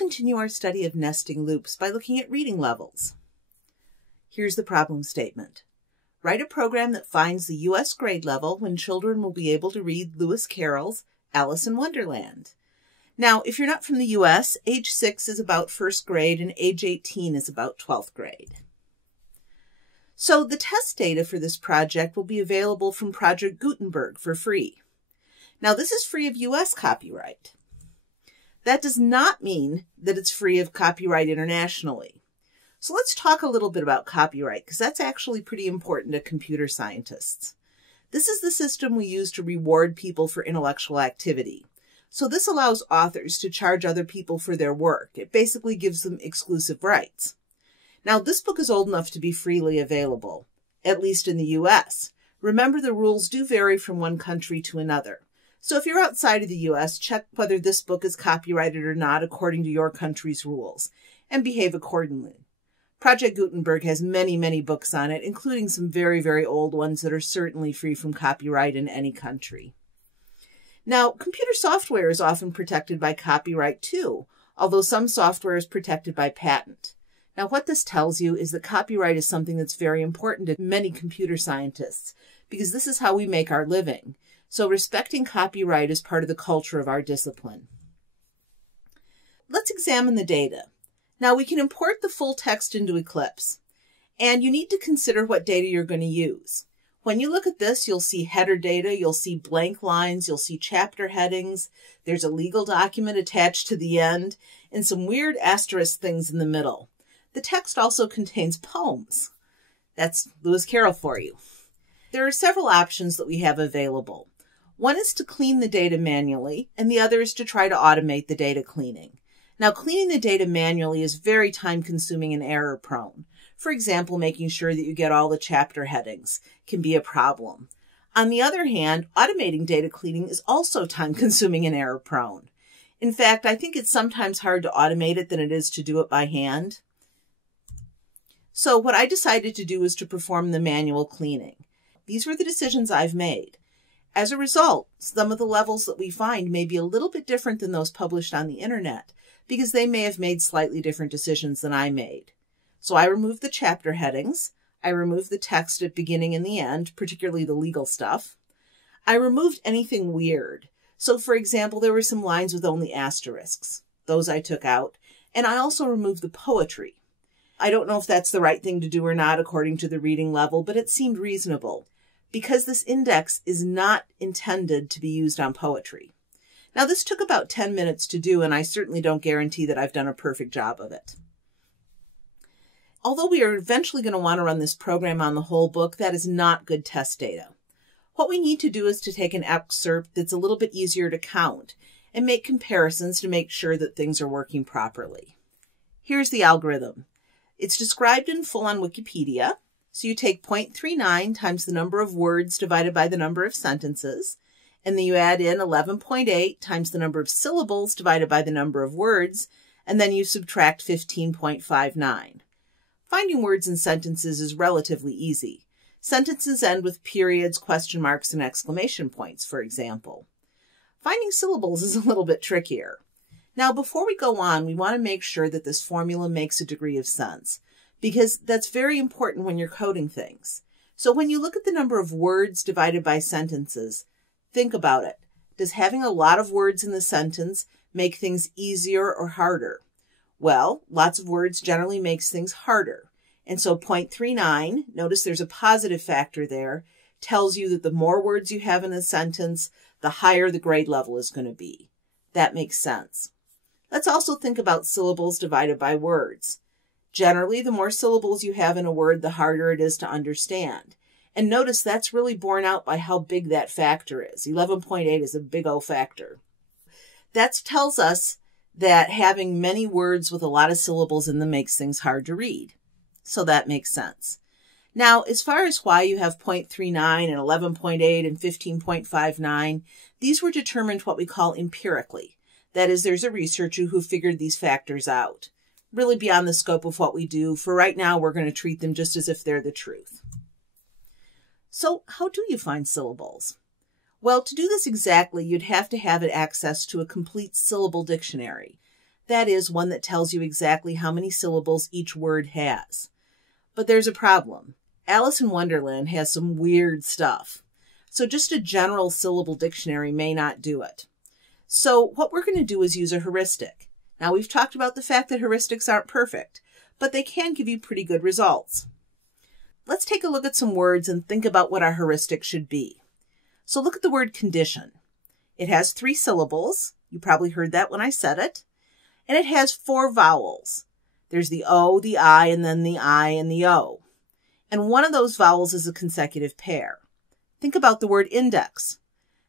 continue our study of nesting loops by looking at reading levels. Here's the problem statement. Write a program that finds the U.S. grade level when children will be able to read Lewis Carroll's Alice in Wonderland. Now, if you're not from the U.S., age 6 is about first grade and age 18 is about 12th grade. So the test data for this project will be available from Project Gutenberg for free. Now, this is free of U.S. copyright. That does not mean that it's free of copyright internationally. So let's talk a little bit about copyright, because that's actually pretty important to computer scientists. This is the system we use to reward people for intellectual activity. So this allows authors to charge other people for their work. It basically gives them exclusive rights. Now, this book is old enough to be freely available, at least in the U.S. Remember, the rules do vary from one country to another. So if you're outside of the U.S., check whether this book is copyrighted or not according to your country's rules, and behave accordingly. Project Gutenberg has many, many books on it, including some very, very old ones that are certainly free from copyright in any country. Now, computer software is often protected by copyright too, although some software is protected by patent. Now, what this tells you is that copyright is something that's very important to many computer scientists, because this is how we make our living. So respecting copyright is part of the culture of our discipline. Let's examine the data. Now, we can import the full text into Eclipse, and you need to consider what data you're going to use. When you look at this, you'll see header data, you'll see blank lines, you'll see chapter headings, there's a legal document attached to the end, and some weird asterisk things in the middle. The text also contains poems. That's Lewis Carroll for you. There are several options that we have available. One is to clean the data manually, and the other is to try to automate the data cleaning. Now, cleaning the data manually is very time-consuming and error-prone. For example, making sure that you get all the chapter headings can be a problem. On the other hand, automating data cleaning is also time-consuming and error-prone. In fact, I think it's sometimes harder to automate it than it is to do it by hand. So what I decided to do was to perform the manual cleaning. These were the decisions I've made. As a result, some of the levels that we find may be a little bit different than those published on the internet, because they may have made slightly different decisions than I made. So I removed the chapter headings. I removed the text at beginning and the end, particularly the legal stuff. I removed anything weird. So for example, there were some lines with only asterisks. Those I took out. And I also removed the poetry. I don't know if that's the right thing to do or not according to the reading level, but it seemed reasonable, because this index is not intended to be used on poetry. Now, this took about 10 minutes to do, and I certainly don't guarantee that I've done a perfect job of it. Although we are eventually going to want to run this program on the whole book, that is not good test data. What we need to do is to take an excerpt that's a little bit easier to count and make comparisons to make sure that things are working properly. Here's the algorithm. It's described in full on Wikipedia. So you take 0.39 times the number of words divided by the number of sentences, and then you add in 11.8 times the number of syllables divided by the number of words, and then you subtract 15.59. Finding words in sentences is relatively easy. Sentences end with periods, question marks, and exclamation points, for example. Finding syllables is a little bit trickier. Now, before we go on, we want to make sure that this formula makes a degree of sense, because that's very important when you're coding things. So when you look at the number of words divided by sentences, think about it. Does having a lot of words in the sentence make things easier or harder? Well, lots of words generally makes things harder. And so 0.39, notice there's a positive factor there, tells you that the more words you have in a sentence, the higher the grade level is going to be. That makes sense. Let's also think about syllables divided by words. Generally, the more syllables you have in a word, the harder it is to understand. And notice that's really borne out by how big that factor is. 11.8 is a big O factor. That tells us that having many words with a lot of syllables in them makes things hard to read. So that makes sense. Now, as far as why you have 0.39 and 11.8 and 15.59, these were determined what we call empirically. That is, there's a researcher who figured these factors out. Really beyond the scope of what we do. For right now, we're going to treat them just as if they're the truth. So how do you find syllables? Well, to do this exactly, you'd have to have access to a complete syllable dictionary. That is, one that tells you exactly how many syllables each word has. But there's a problem. Alice in Wonderland has some weird stuff. So just a general syllable dictionary may not do it. So what we're going to do is use a heuristic. Now, we've talked about the fact that heuristics aren't perfect, but they can give you pretty good results. Let's take a look at some words and think about what our heuristic should be. So look at the word condition. It has 3 syllables. You probably heard that when I said it. And it has 4 vowels. There's the O, the I, and then the I and the O. And one of those vowels is a consecutive pair. Think about the word index.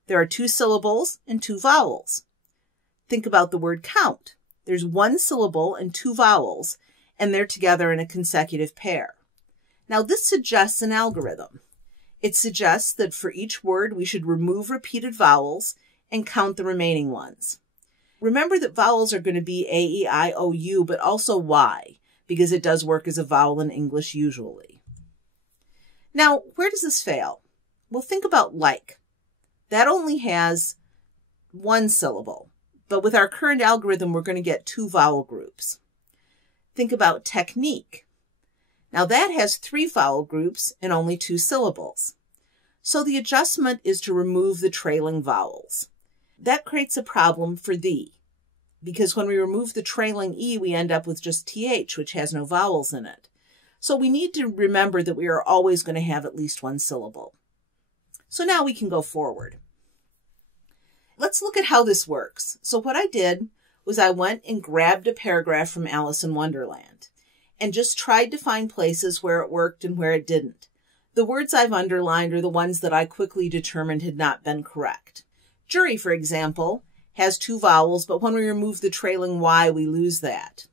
There are 2 syllables and 2 vowels. Think about the word count. There's 1 syllable and 2 vowels, and they're together in a consecutive pair. Now, this suggests an algorithm. It suggests that for each word, we should remove repeated vowels and count the remaining ones. Remember that vowels are going to be A, E, I, O, U, but also Y, because it does work as a vowel in English usually. Now, where does this fail? Well, think about like. That only has 1 syllable, but with our current algorithm, we're going to get 2 vowel groups. Think about technique. Now that has 3 vowel groups and only 2 syllables. So the adjustment is to remove the trailing vowels. That creates a problem for thee, because when we remove the trailing E, we end up with just TH, which has no vowels in it. So we need to remember that we are always going to have at least 1 syllable. So now we can go forward. Let's look at how this works. So what I did was I went and grabbed a paragraph from Alice in Wonderland and just tried to find places where it worked and where it didn't. The words I've underlined are the ones that I quickly determined had not been correct. Jury, for example, has 2 vowels, but when we remove the trailing Y, we lose that.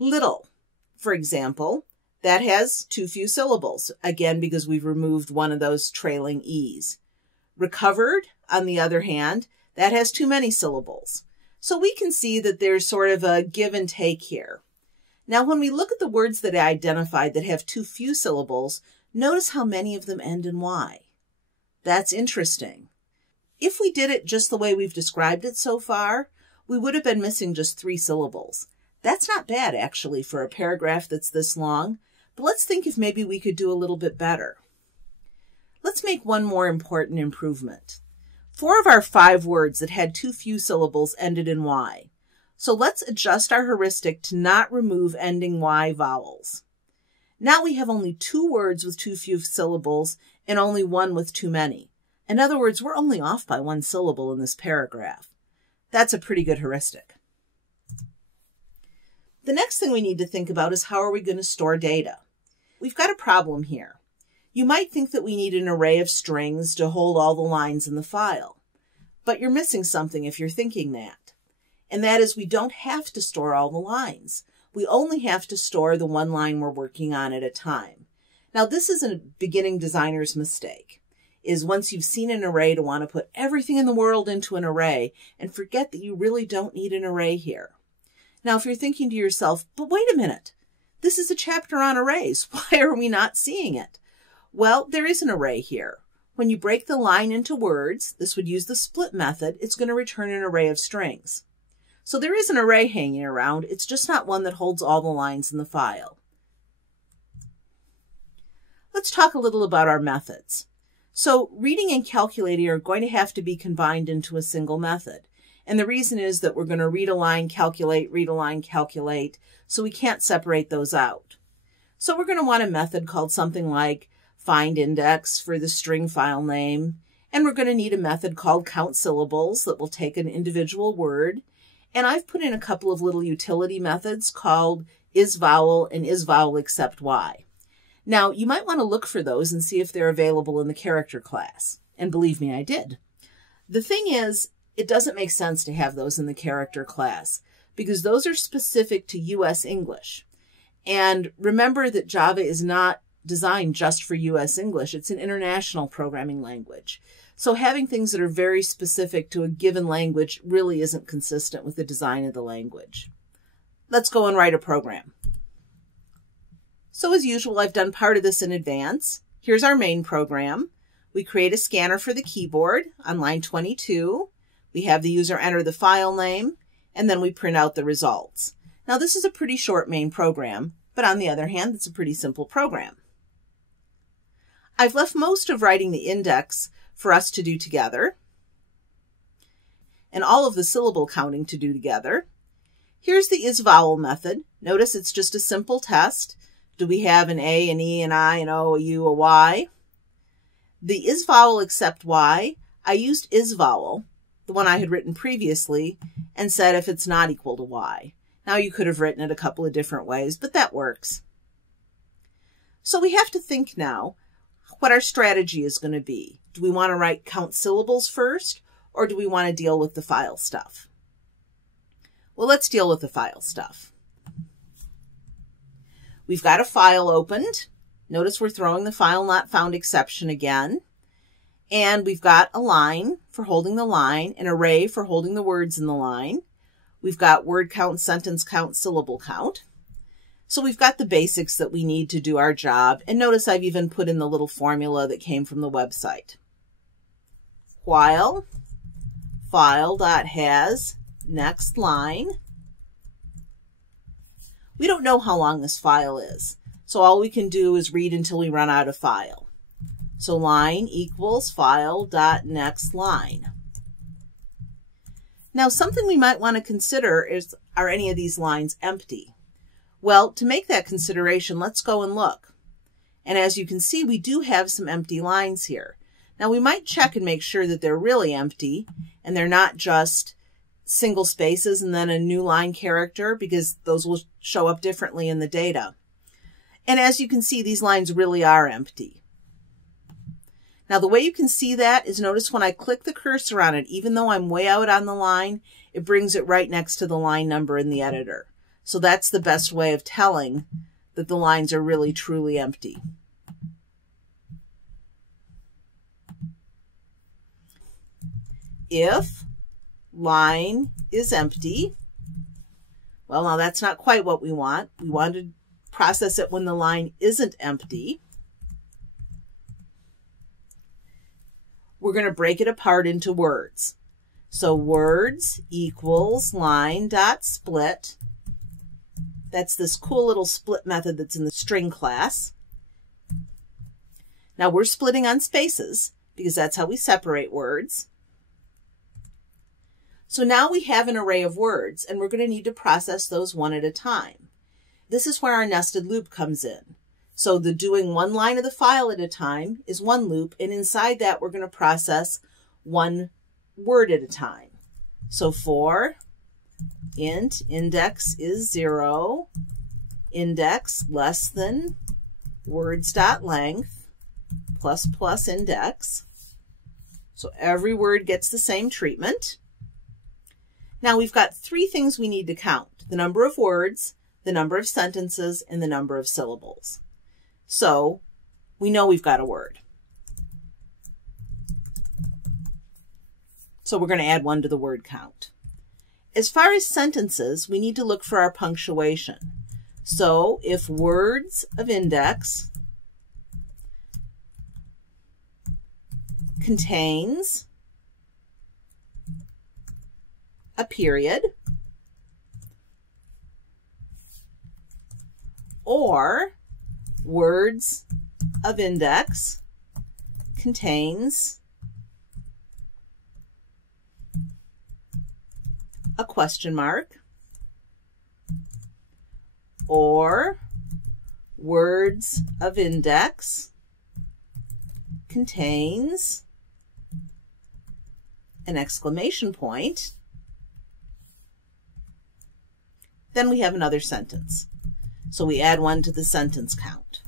Little, for example, that has too few syllables, again, because we've removed one of those trailing E's. Recovered, on the other hand, that has too many syllables. So we can see that there's sort of a give and take here. Now, when we look at the words that I identified that have too few syllables, notice how many of them end in Y. That's interesting. If we did it just the way we've described it so far, we would have been missing just 3 syllables. That's not bad, actually, for a paragraph that's this long, but let's think if maybe we could do a little bit better. Let's make one more important improvement. 4 of our 5 words that had too few syllables ended in Y. So let's adjust our heuristic to not remove ending Y vowels. Now we have only 2 words with too few syllables and only 1 with too many. In other words, we're only off by 1 syllable in this paragraph. That's a pretty good heuristic. The next thing we need to think about is how are we going to store data? We've got a problem here. You might think that we need an array of strings to hold all the lines in the file, but you're missing something if you're thinking that. And that is we don't have to store all the lines. We only have to store the 1 line we're working on at a time. Now, this is a beginning designer's mistake, is once you've seen an array to want to put everything in the world into an array and forget that you really don't need an array here. Now, if you're thinking to yourself, but wait a minute, this is a chapter on arrays. Why are we not seeing it? Well, there is an array here. When you break the line into words, this would use the split method, it's going to return an array of strings. So there is an array hanging around, it's just not one that holds all the lines in the file. Let's talk a little about our methods. So reading and calculating are going to have to be combined into a single method. And the reason is that we're going to read a line, calculate, so we can't separate those out. So we're going to want a method called something like find index for the string file name. And we're going to need a method called count syllables that will take an individual word. And I've put in a couple of little utility methods called isVowel and isVowel except Y. Now, you might want to look for those and see if they're available in the character class. And believe me, I did. The thing is, it doesn't make sense to have those in the character class because those are specific to US English. And remember that Java is not designed just for US English. It's an international programming language. So having things that are very specific to a given language really isn't consistent with the design of the language. Let's go and write a program. So as usual, I've done part of this in advance. Here's our main program. We create a scanner for the keyboard on line 22. We have the user enter the file name, and then we print out the results. Now this is a pretty short main program, but on the other hand, it's a pretty simple program. I've left most of writing the index for us to do together, and all of the syllable counting to do together. Here's the is-vowel method. Notice it's just a simple test. Do we have an A, an E, an I, an O, a U, a Y? The is-vowel except Y, I used is-vowel, the one I had written previously, and said if it's not equal to Y. Now you could have written it a couple of different ways, but that works. So we have to think now what our strategy is going to be. Do we want to count syllables first, or do we want to deal with the file stuff? Well, let's deal with the file stuff. We've got a file opened. Notice we're throwing the file not found exception again. And we've got a line for holding the line, an array for holding the words in the line. We've got word count, sentence count, syllable count. So we've got the basics that we need to do our job. And notice I've even put in the little formula that came from the website. While file.has next line. We don't know how long this file is, so all we can do is read until we run out of file. So line equals file.next line. Now something we might want to consider is, are any of these lines empty? Well, to make that consideration, let's go and look. And as you can see, we do have some empty lines here. Now we might check and make sure that they're really empty and they're not just single spaces and then a new line character, because those will show up differently in the data. And as you can see, these lines really are empty. Now the way you can see that is, notice when I click the cursor on it, even though I'm way out on the line, it brings it right next to the line number in the editor. So that's the best way of telling that the lines are really truly empty. If line is empty, well, now that's not quite what we want. We want to process it when the line isn't empty. We're going to break it apart into words. So words equals line.split. That's this cool little split method that's in the string class. Now we're splitting on spaces because that's how we separate words. So now we have an array of words, and we're going to need to process those one at a time. This is where our nested loop comes in. So the doing one line of the file at a time is one loop, and inside that we're going to process one word at a time. So for int index is 0, index less than words.length plus index. So every word gets the same treatment. Now we've got three things we need to count: the number of words, the number of sentences, and the number of syllables. So we know we've got a word. So we're going to add 1 to the word count. As far as sentences, we need to look for our punctuation. So if words of index contains a period, or words of index contains a question mark, or words of index contains an exclamation point, then we have another sentence. So we add 1 to the sentence count.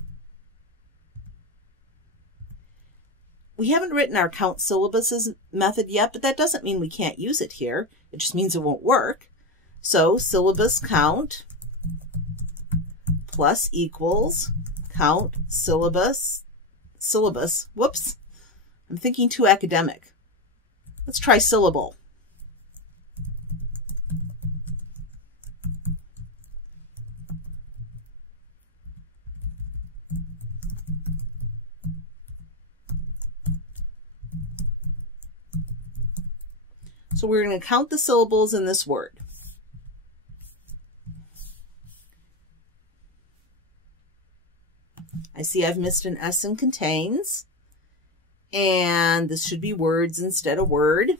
We haven't written our count syllabuses method yet, but that doesn't mean we can't use it here. It just means it won't work. So syllabus count plus equals count syllabus. Whoops, I'm thinking too academic. Let's try syllable. So we're going to count the syllables in this word. I see I've missed an S in contains. And this should be words instead of word.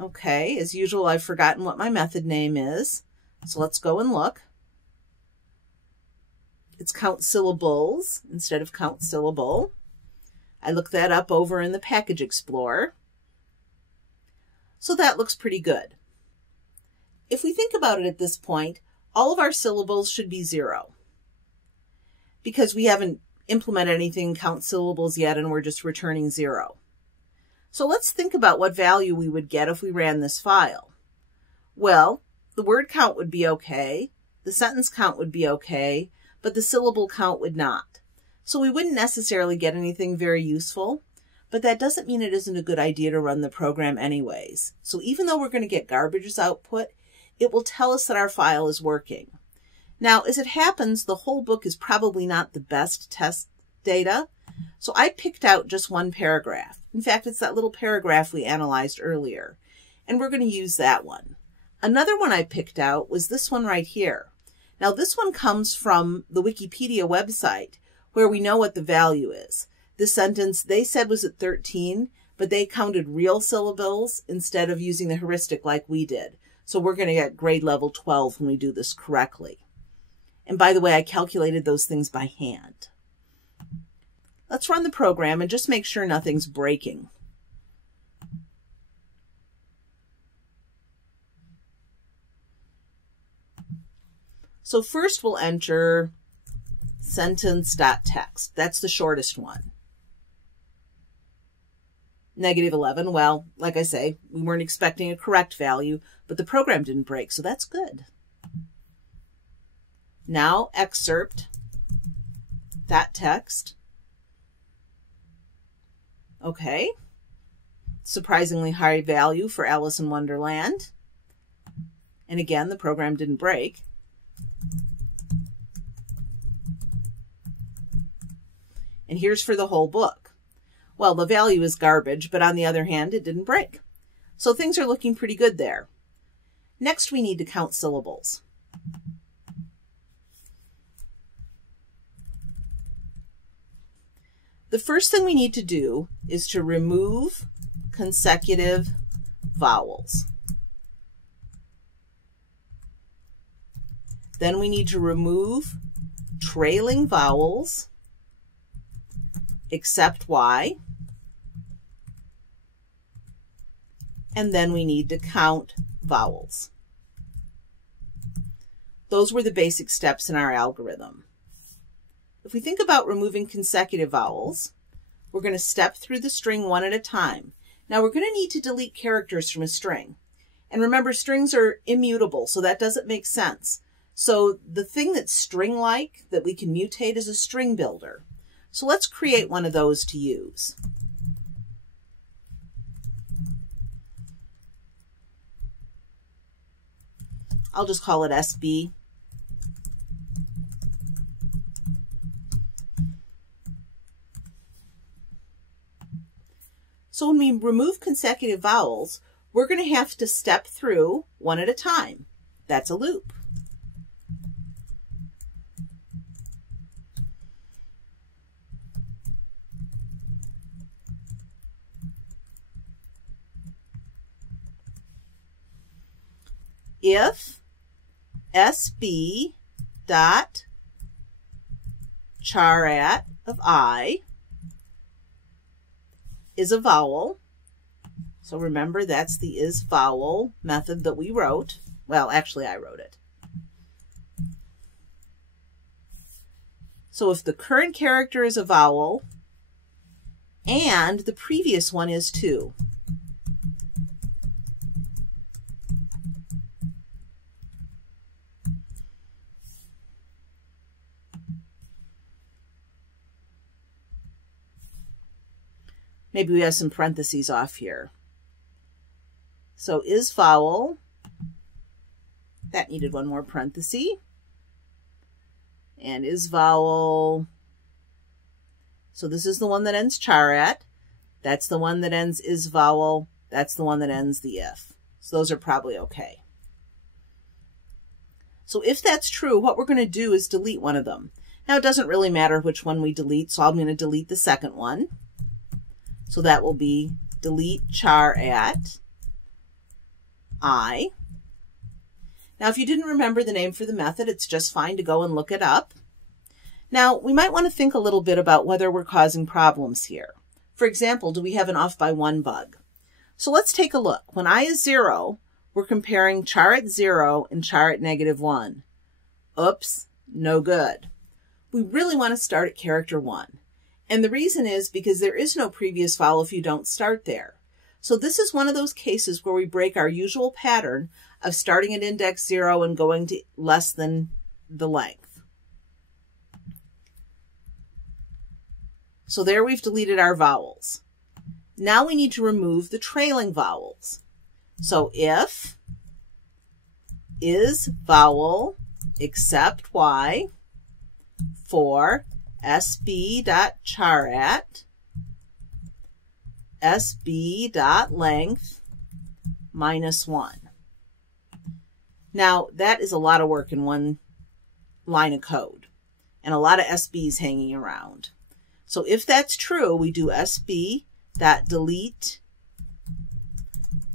Okay, as usual, I've forgotten what my method name is. So let's go and look. It's count syllables instead of count syllable. I looked that up over in the Package Explorer. So that looks pretty good. If we think about it at this point, all of our syllables should be 0 because we haven't implemented anything count syllables yet and we're just returning 0. So let's think about what value we would get if we ran this file. Well, the word count would be okay, the sentence count would be okay, but the syllable count would not. So we wouldn't necessarily get anything very useful, but that doesn't mean it isn't a good idea to run the program anyways. So even though we're going to get garbage as output, it will tell us that our file is working. Now, as it happens, the whole book is probably not the best test data, so I picked out just one paragraph. In fact, it's that little paragraph we analyzed earlier, and we're going to use that one. Another one I picked out was this one right here. Now, this one comes from the Wikipedia website, where we know what the value is. This sentence they said was at 13, but they counted real syllables instead of using the heuristic like we did. So we're going to get grade level 12 when we do this correctly. And by the way, I calculated those things by hand. Let's run the program and just make sure nothing's breaking. So first we'll enter sentence.text. That's the shortest one. -11. Well, like I say, we weren't expecting a correct value, but the program didn't break, so that's good. Now excerpt.text. Okay. Surprisingly high value for Alice in Wonderland. And again, the program didn't break. And here's for the whole book. Well, the value is garbage, but on the other hand, it didn't break. So things are looking pretty good there. Next, we need to count syllables. The first thing we need to do is to remove consecutive vowels. Then we need to remove trailing vowels, except Y. And then we need to count vowels. Those were the basic steps in our algorithm. If we think about removing consecutive vowels, we're going to step through the string one at a time. Now we're going to need to delete characters from a string. And remember, strings are immutable, so that doesn't make sense. So the thing that's string-like that we can mutate is a string builder. So let's create one of those to use. I'll just call it SB. So when we remove consecutive vowels, we're going to have to step through one at a time. That's a loop. If SB dot charat of I is a vowel, so remember that's the is vowel method that we wrote. Well, actually I wrote it. So if the current character is a vowel and the previous one is too, maybe we have some parentheses off here. So is vowel, that needed one more parenthesis. And is vowel, so this is the one that ends charat. That's the one that ends is vowel. That's the one that ends the if. So those are probably okay. So if that's true, what we're going to do is delete one of them. Now it doesn't really matter which one we delete, so I'm going to delete the second one. So that will be delete char at I. Now if you didn't remember the name for the method, it's just fine to go and look it up. Now we might want to think a little bit about whether we're causing problems here. For example, do we have an off by 1 bug? So let's take a look. When I is 0, we're comparing char at 0 and char at -1. Oops, no good. We really want to start at character 1. And the reason is because there is no previous vowel if you don't start there. So this is one of those cases where we break our usual pattern of starting at index 0 and going to less than the length. So there we've deleted our vowels. Now we need to remove the trailing vowels. So if is vowel except Y for sb.charat sb.length -1. Now that is a lot of work in one line of code and a lot of SBs hanging around. So if that's true, we do sb.delete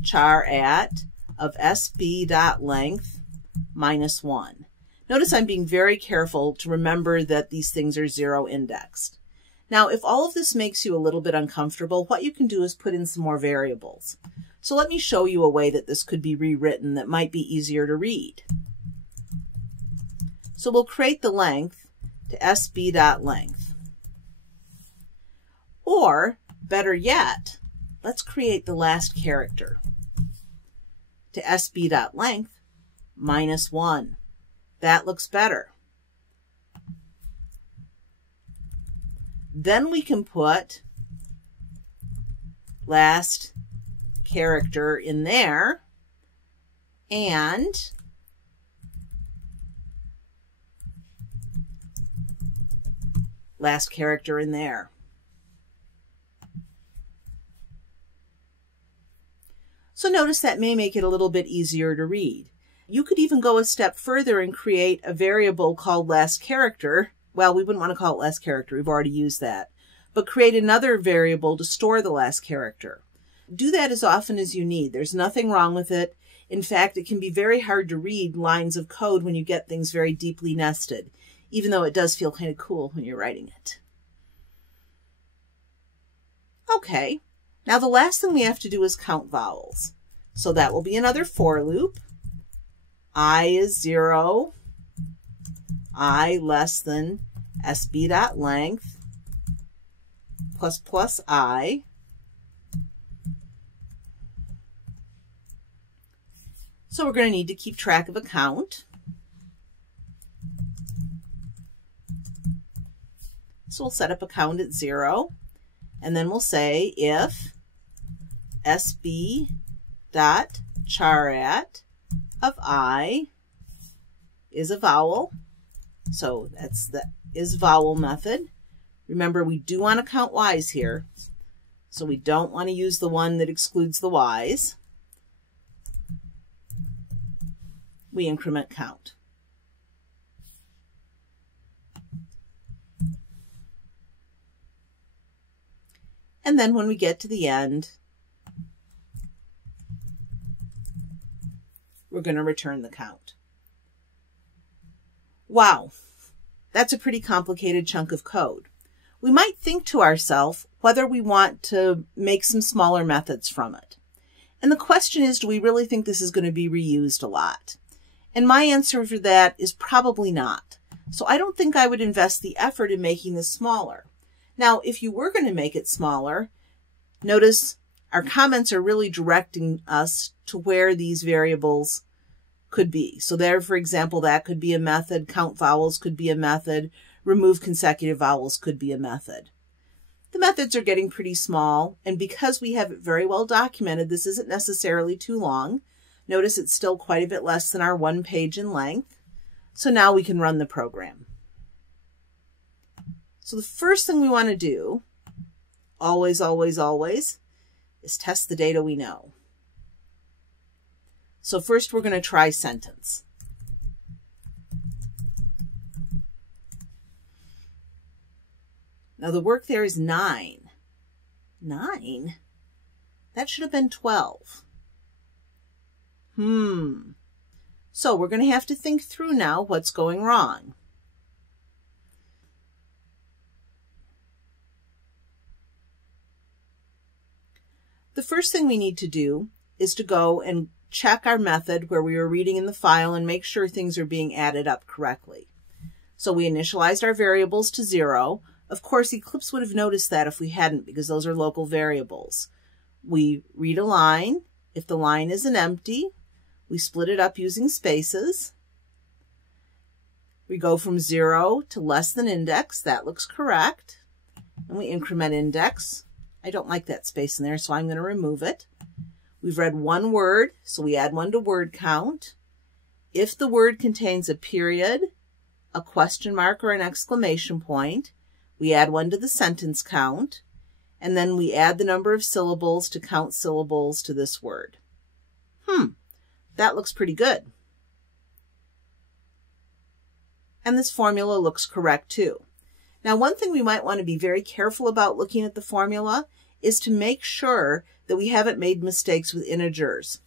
char at of sb.length -1. Notice I'm being very careful to remember that these things are 0 indexed. Now, if all of this makes you a little bit uncomfortable, what you can do is put in some more variables. So let me show you a way that this could be rewritten that might be easier to read. So we'll create the length to sb.length. Or, better yet, let's create the last character to sb.length -1. That looks better. Then we can put last character in there and last character in there. So notice that may make it a little bit easier to read. You could even go a step further and create a variable called last character. Well, we wouldn't want to call it last character. We've already used that. But create another variable to store the last character. Do that as often as you need. There's nothing wrong with it. In fact, it can be very hard to read lines of code when you get things very deeply nested, even though it does feel kind of cool when you're writing it. Okay. Now the last thing we have to do is count vowels. So that will be another for loop. I is 0, I less than sb.length plus I. So we're going to need to keep track of a count. So we'll set up a count at 0. And then we'll say if sb.charat of I is a vowel. So that's the is vowel method. Remember, we do want to count Y's here. So we don't want to use the one that excludes the Y's. We increment count. And then when we get to the end, we're going to return the count. Wow, that's a pretty complicated chunk of code. We might think to ourselves whether we want to make some smaller methods from it. And the question is, do we really think this is going to be reused a lot? And my answer for that is probably not. So I don't think I would invest the effort in making this smaller. Now, if you were going to make it smaller, notice our comments are really directing us to where these variables could be. So there, for example, that could be a method. Count vowels could be a method. Remove consecutive vowels could be a method. The methods are getting pretty small, and because we have it very well documented, this isn't necessarily too long. Notice it's still quite a bit less than our 1 page in length. So now we can run the program. So the first thing we want to do, always, always, always, is test the data we know. So first we're going to try sentence. Now the work there is 9. 9? That should have been 12. So we're going to have to think through now what's going wrong. The first thing we need to do is to go and check our method where we were reading in the file and make sure things are being added up correctly. So we initialized our variables to 0. Of course, Eclipse would have noticed that if we hadn't, because those are local variables. We read a line. If the line isn't empty, we split it up using spaces. We go from 0 to less than index. That looks correct. And we increment index. I don't like that space in there, so I'm going to remove it. We've read one word, so we add one to word count. If the word contains a period, a question mark, or an exclamation point, we add one to the sentence count. And then we add the number of syllables to count syllables to this word. That looks pretty good. And this formula looks correct too. Now, one thing we might want to be very careful about looking at the formula is to make sure that we haven't made mistakes with integers.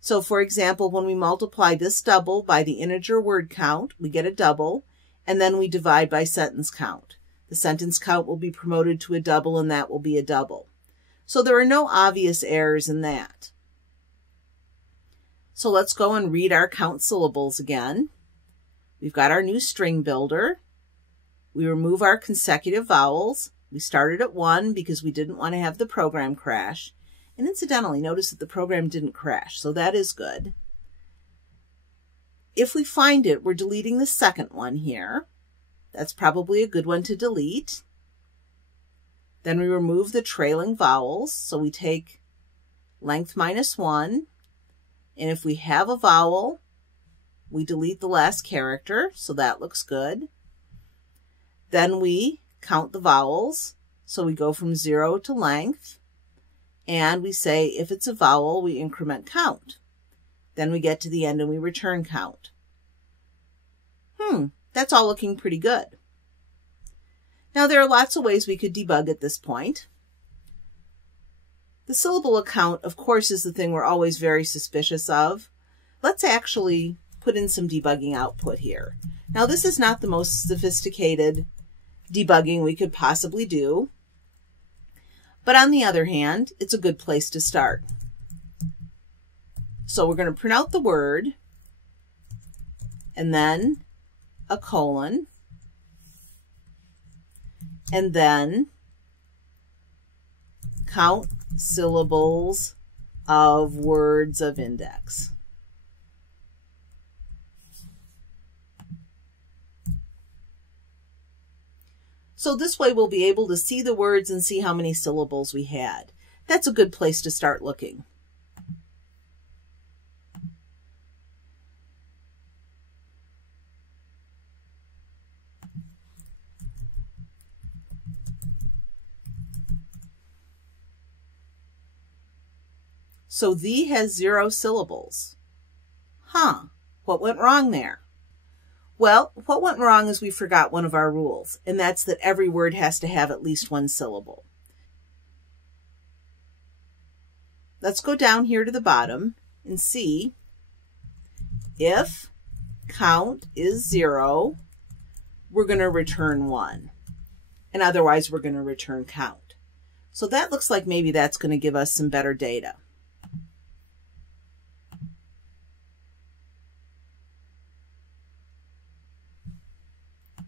So, for example, when we multiply this double by the integer word count, we get a double, and then we divide by sentence count. The sentence count will be promoted to a double, and that will be a double. So there are no obvious errors in that. So let's go and read our count syllables again. We've got our new string builder. We remove our consecutive vowels. We started at 1 because we didn't want to have the program crash. And incidentally, notice that the program didn't crash, so that is good. If we find it, we're deleting the second one here. That's probably a good one to delete. Then we remove the trailing vowels, so we take length minus 1. And if we have a vowel, we delete the last character, so that looks good. Then we count the vowels, so we go from 0 to length, and we say if it's a vowel, we increment count. Then we get to the end and we return count. That's all looking pretty good. Now there are lots of ways we could debug at this point. The syllable count, of course, is the thing we're always very suspicious of. Let's actually put in some debugging output here. Now this is not the most sophisticated debugging we could possibly do, but on the other hand, it's a good place to start. So we're going to print out the word, and then a colon, and then count syllables of words of index. So this way we'll be able to see the words and see how many syllables we had. That's a good place to start looking. So "the" has 0 syllables. What went wrong there? Well, what went wrong is we forgot one of our rules, and that's that every word has to have at least 1 syllable. Let's go down here to the bottom and see if count is 0, we're going to return 1, and otherwise we're going to return count. So that looks like maybe that's going to give us some better data.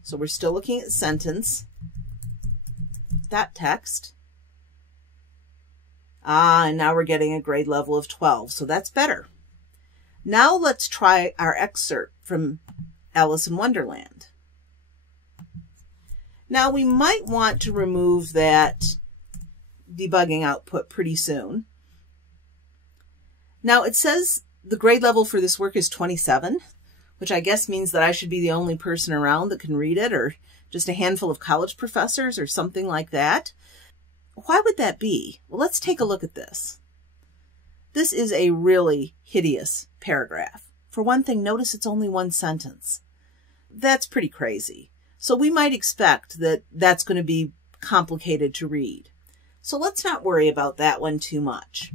So we're still looking at sentence.text. And now we're getting a grade level of 12, so that's better. Now let's try our excerpt from Alice in Wonderland. Now we might want to remove that debugging output pretty soon. Now it says the grade level for this work is 27. Which I guess means that I should be the only person around that can read it, or just a handful of college professors or something like that. Why would that be? Well, let's take a look at this. This is a really hideous paragraph. For one thing, notice it's only 1 sentence. That's pretty crazy. So we might expect that that's going to be complicated to read. So let's not worry about that one too much.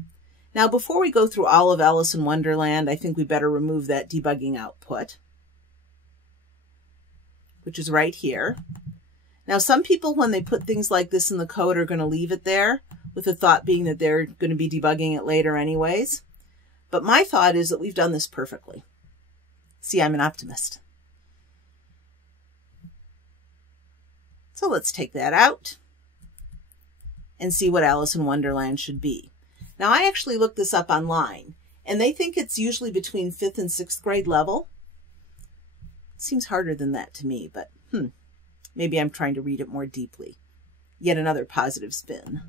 Now, before we go through all of Alice in Wonderland, I think we better remove that debugging output, which is right here. Now, some people, when they put things like this in the code, are going to leave it there, with the thought being that they're going to be debugging it later anyways. But my thought is that we've done this perfectly. See, I'm an optimist. So let's take that out and see what Alice in Wonderland should be. Now, I actually looked this up online, and they think it's usually between 5th and 6th grade level. Seems harder than that to me, but maybe I'm trying to read it more deeply. Yet another positive spin.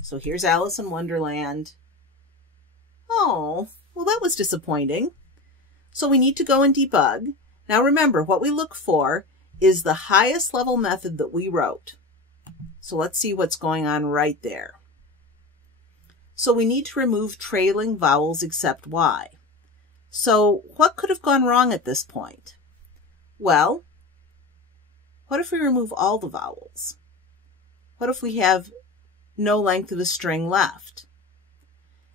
So here's Alice in Wonderland. Oh, well, that was disappointing. So we need to go and debug. Now remember, what we look for is the highest level method that we wrote. So let's see what's going on right there. So we need to remove trailing vowels except Y. So what could have gone wrong at this point? Well, what if we remove all the vowels? What if we have no length of a string left?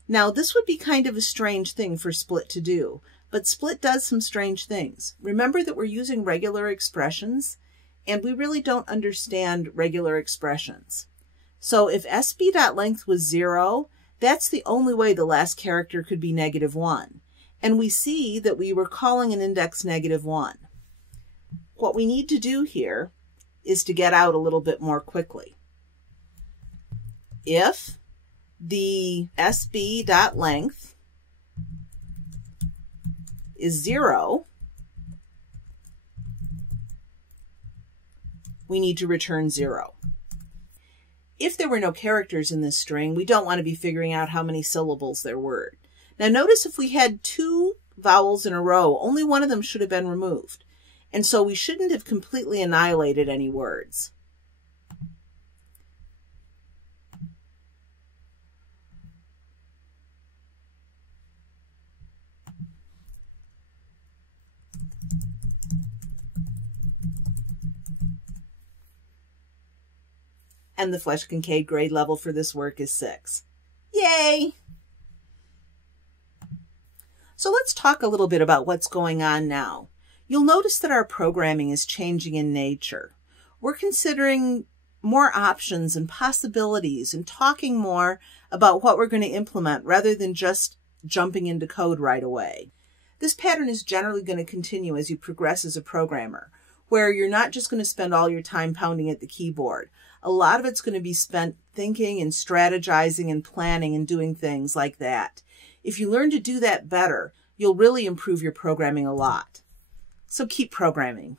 Now, this would be kind of a strange thing for split to do, but split does some strange things. Remember that we're using regular expressions, and we really don't understand regular expressions. So if sb.length was 0, that's the only way the last character could be -1. And we see that we were calling an index -1. What we need to do here is to get out a little bit more quickly. If the sb.length is 0, we need to return 0. If there were no characters in this string, we don't want to be figuring out how many syllables there were. Now notice if we had 2 vowels in a row, only one of them should have been removed. And so we shouldn't have completely annihilated any words. And the Flesch-Kindaid grade level for this work is 6. Yay! So let's talk a little bit about what's going on now. You'll notice that our programming is changing in nature. We're considering more options and possibilities and talking more about what we're going to implement rather than just jumping into code right away. This pattern is generally going to continue as you progress as a programmer, where you're not just going to spend all your time pounding at the keyboard. A lot of it's going to be spent thinking and strategizing and planning and doing things like that. If you learn to do that better, you'll really improve your programming a lot. So keep programming.